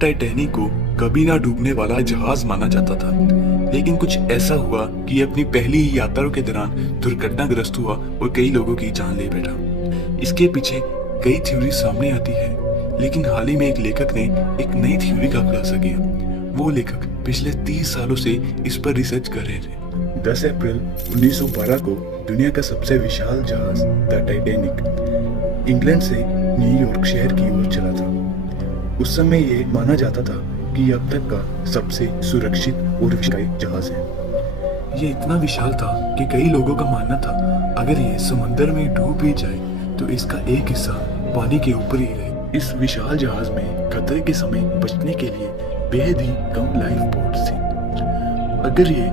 Titanic को कभी ना डूबने वाला जहाज माना जाता था, लेकिन कुछ ऐसा हुआ कि अपनी पहली ही यात्रा के दौरान दुर्घटनाग्रस्त हुआ और कई लोगों की जान ले बैठा। इसके पीछे कई थ्योरी सामने आती है, लेकिन हाल ही में एक लेखक ने एक नई थ्योरी का खुलासा किया। वो लेखक पिछले 30 सालों से इस पर रिसर्च कर रहे थे। 10 अप्रैल 1912 को दुनिया का सबसे विशाल जहाज द टाइटैनिक इंग्लैंड से न्यूयॉर्क शहर की ओर चला था। उस समय ये माना जाता था कि अब तक का सबसे सुरक्षित और विशाल जहाज है। ये इतना विशाल था कि कई लोगों का मानना था अगर ये समंदर में डूब भी जाए तो इसका एक हिस्सा पानी के ऊपर ही रहे। इस विशाल जहाज में खतरे के समय बचने के लिए बेहद ही कम लाइफ बोट्स थी। अगर ये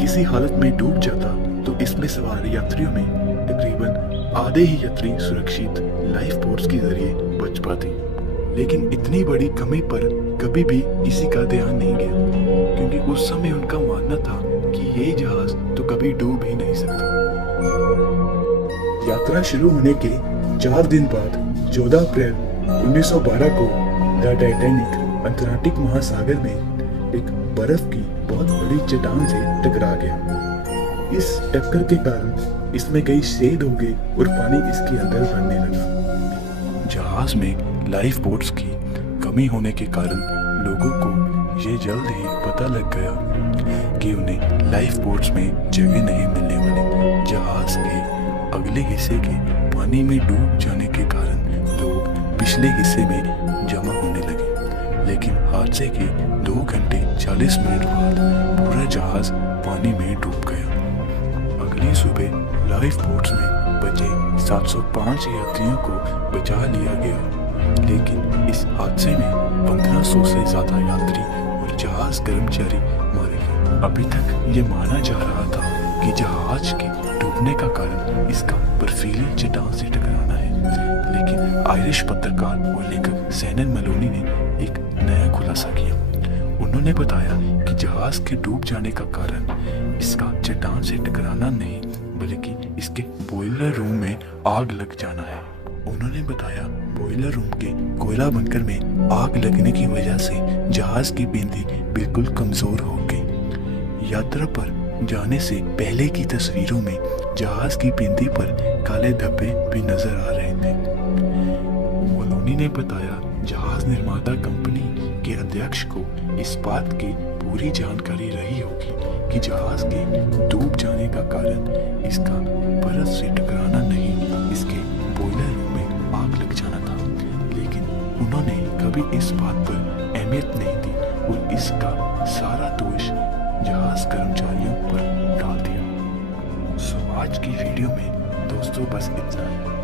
किसी हालत में डूब जाता तो इसमें सवार यात्रियों में तकरीबन आधे ही यात्री सुरक्षित लाइफ बोट्स के जरिए बच पाते। लेकिन इतनी बड़ी कमी पर कभी भी किसी का ध्यान नहीं गया, क्योंकि उस समय उनका मानना था कि ये जहाज तो कभी डूब ही नहीं सकता। यात्रा शुरू होने के 4 दिन बाद 14 अप्रैल 1912 को द टाइटैनिक अंटार्कटिक महासागर में एक बर्फ की बहुत बड़ी चट्टान से टकरा गया। इस टक्कर के कारण इसमें कई छेद हो गए और पानी इसके अंदर भरने लगा। जहाज में लाइफ बोट्स की कमी होने के कारण लोगों को ये जल्द ही पता लग गया कि उन्हें लाइफ बोट्स में जगह नहीं मिलने वाली। जहाज के अगले हिस्से के पानी में डूब जाने के कारण लोग पिछले हिस्से में जमा होने लगे, लेकिन हादसे के 2 घंटे 40 मिनट बाद पूरा जहाज पानी में डूब गया। अगली सुबह लाइफ बोट्स में बचे 705 यात्रियों को बचा लिया गया, लेकिन इस हादसे में 1500 से ज्यादा यात्री और जहाज कर्मचारी मारे गए। अभी तक ये माना जा रहा था कि जहाज के डूबने का कारण इसका बर्फीली चट्टान से टकराना है, लेकिन आयरिश पत्रकार और लेखक सैनन मलोनी ने एक नया खुलासा किया। उन्होंने बताया कि जहाज के डूब जाने का कारण इसका चट्टान से टकराना नहीं, बल्कि इसके बॉयलर रूम में आग लग जाना है। उन्होंने बताया बॉयलर रूम के कोयला बनकर में आग लगने की वजह से जहाज की बिंदी बिल्कुल कमजोर हो गई। यात्रा पर जाने से पहले की तस्वीरों में जहाज की बिंदी पर काले धब्बे भी नजर आ रहे थे। मोलोनी ने बताया जहाज निर्माता कंपनी के अध्यक्ष को इस बात की पूरी जानकारी रही होगी कि जहाज के डूब जाने का कारण इसका बर्फ से टकराना नहीं, इसके बॉयलर रूम में आग लग जाना था, लेकिन उन्होंने कभी इस बात पर अहमियत नहीं दी और इसका सारा दोष जहाज कर्मचारियों पर डाल दिया। सो आज की वीडियो में दोस्तों बस इतना है।